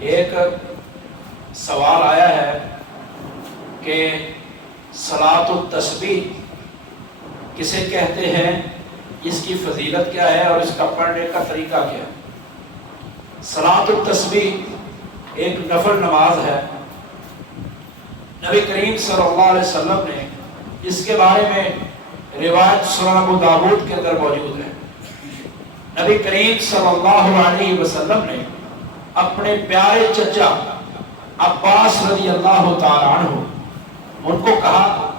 ایک سوال آیا ہے کہ صلاۃ التسبیح کسے کہتے ہیں، اس کی فضیلت کیا ہے اور اس کا پڑھنے کا طریقہ کیا ہے۔ صلاۃ التسبیح ایک نفل نماز ہے۔ نبی کریم صلی اللہ علیہ وسلم نے اس کے بارے میں روایت سنن ابو داؤد کے اندر موجود ہے۔ نبی کریم صلی اللہ علیہ وسلم نے اپنے پیارے چچا عباس رضی اللہ تعالی عنہ ان کو کہا،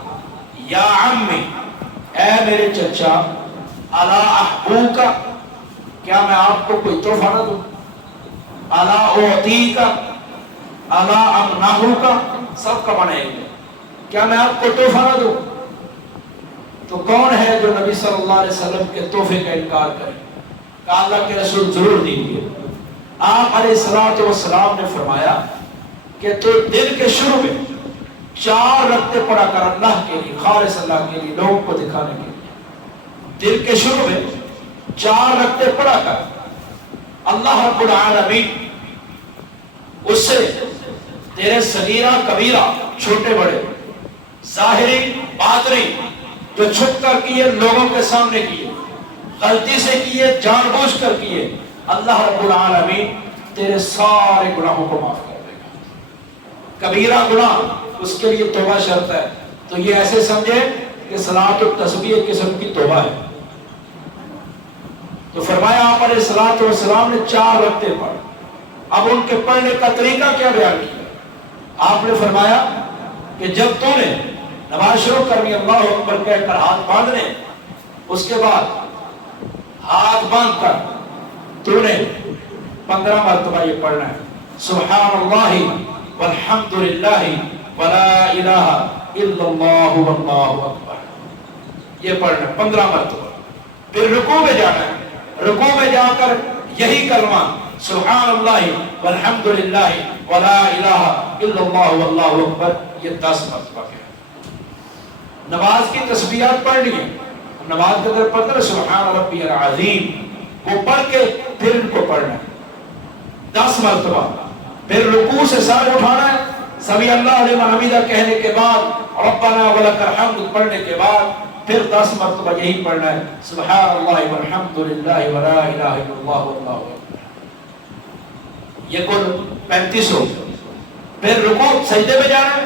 یا عمی، اے میرے چچا، الا احبوک، کیا میں آپ کو کوئی تحفہ نہ دوں، الا اعطیک، الا امنحک، سب کا معنی ہے کیا میں آپ کو تحفہ نہ دوں۔ تو کون ہے جو نبی صلی اللہ علیہ وسلم کے تحفے کا انکار کرے؟ کہا اللہ کے رسول ضرور دیجیے۔ آپ علیہ الصلوۃ والسلام نے فرمایا کہ تو دن کے شروع میں 4 رکعتیں پڑھا کر اللہ کے لیے، خالص اللہ کے لیے، لوگوں کو دکھانے کے لیے۔ دن کے شروع میں 4 رکعتیں پڑھا کر اللہ رب العالمین اس سے تیرے صغیرہ کبیرہ، چھوٹے بڑے، ظاہری باطنی، جو چھپ کر کیے، لوگوں کے سامنے کیے، غلطی سے کیے، جان بوجھ کر کیے، اللہ رب العالمین تیرے سارے گناہوں کو معاف کر دے گا۔ کبیرہ گناہ اس کے لیے توبہ شرط ہے، تو یہ ایسے سمجھے کہ صلاۃ التسبیح ایک قسم کی توبہ ہے۔ تو فرمایا آپ علیہ الصلوۃ والسلام نے 4 رکعتیں پڑھ۔ اب ان کے پڑھنے کا طریقہ کیا بیان کیا؟ آپ نے فرمایا کہ جب تو نے نماز شروع کرنی، اللہ اکبر کہہ کر ہاتھ باندھنے، اس کے بعد ہاتھ باندھ کر تو نے 15 مرتبہ یہ پڑھنا ہے، سبحان اللہ والحمد للہ ولا الہ الا اللہ واللہ اکبر، یہ پڑھنا ہے 15 مرتبہ۔ پھر رکوع میں جانا ہے، رکوع میں جا کر یہی کلمہ سبحان اللہ والحمد للہ ولا الہ الا اللہ واللہ اکبر، یہ 10 مرتبہ ہے۔ نماز کی تسبیحات پڑھنی ہے، نماز کے اندر پڑھتے ہیں سبحان ربی العظیم، وہ پڑھ کے پھر ان کو پڑھنا ہے 10 مرتبہ۔ پھر رکوع سے سر اٹھانا ہے، سمی اللہ لمن حمدہ کہنے کے بعد ربنا ولک الحمد پڑھنے کے بعد پھر 10 مرتبہ یہی پڑھنا ہے، سبحان اللہ والحمد للہ ولا الہ الا اللہ واللہ اکبر۔ یہ کل 35 ہو۔ پھر رکوع سجدے میں جانا ہے،